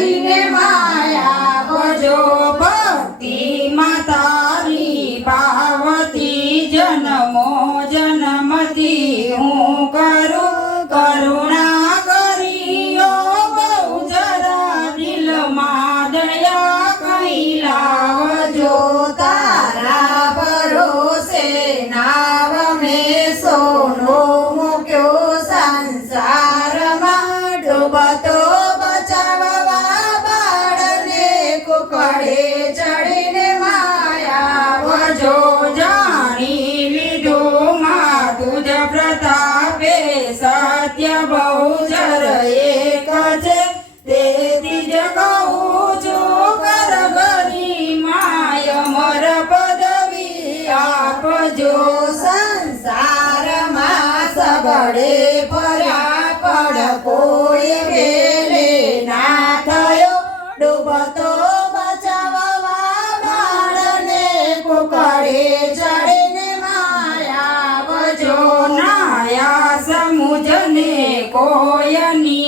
ચડીને માયા ભજો ભક્તિ માતાની પાવતી જન્મો જન્મથી હું કરું કરુણા કરીયો બહુ જરા દિલમાં દયા કઈ લાવજો તારા ભરોસે નાવ મેં સોનો મૂક્યો સંસારમાં ડૂબતો બચાવવા બાળને કુકડે ચડીને માયા ભજો જાણી લીધું માં તુજ પ્રતાપે સત્ય બહુ જર એક છે તેથી જ કહું છું કર ગરી માય અમર પદવી આપજો સંસારમાં સગડે ફર્યા પણ કોઈ વેલે ના થયો ડૂબતો બચાવવા બાળને કુકડે ચડીને માયા ભજો નાયા સમુજને કોયની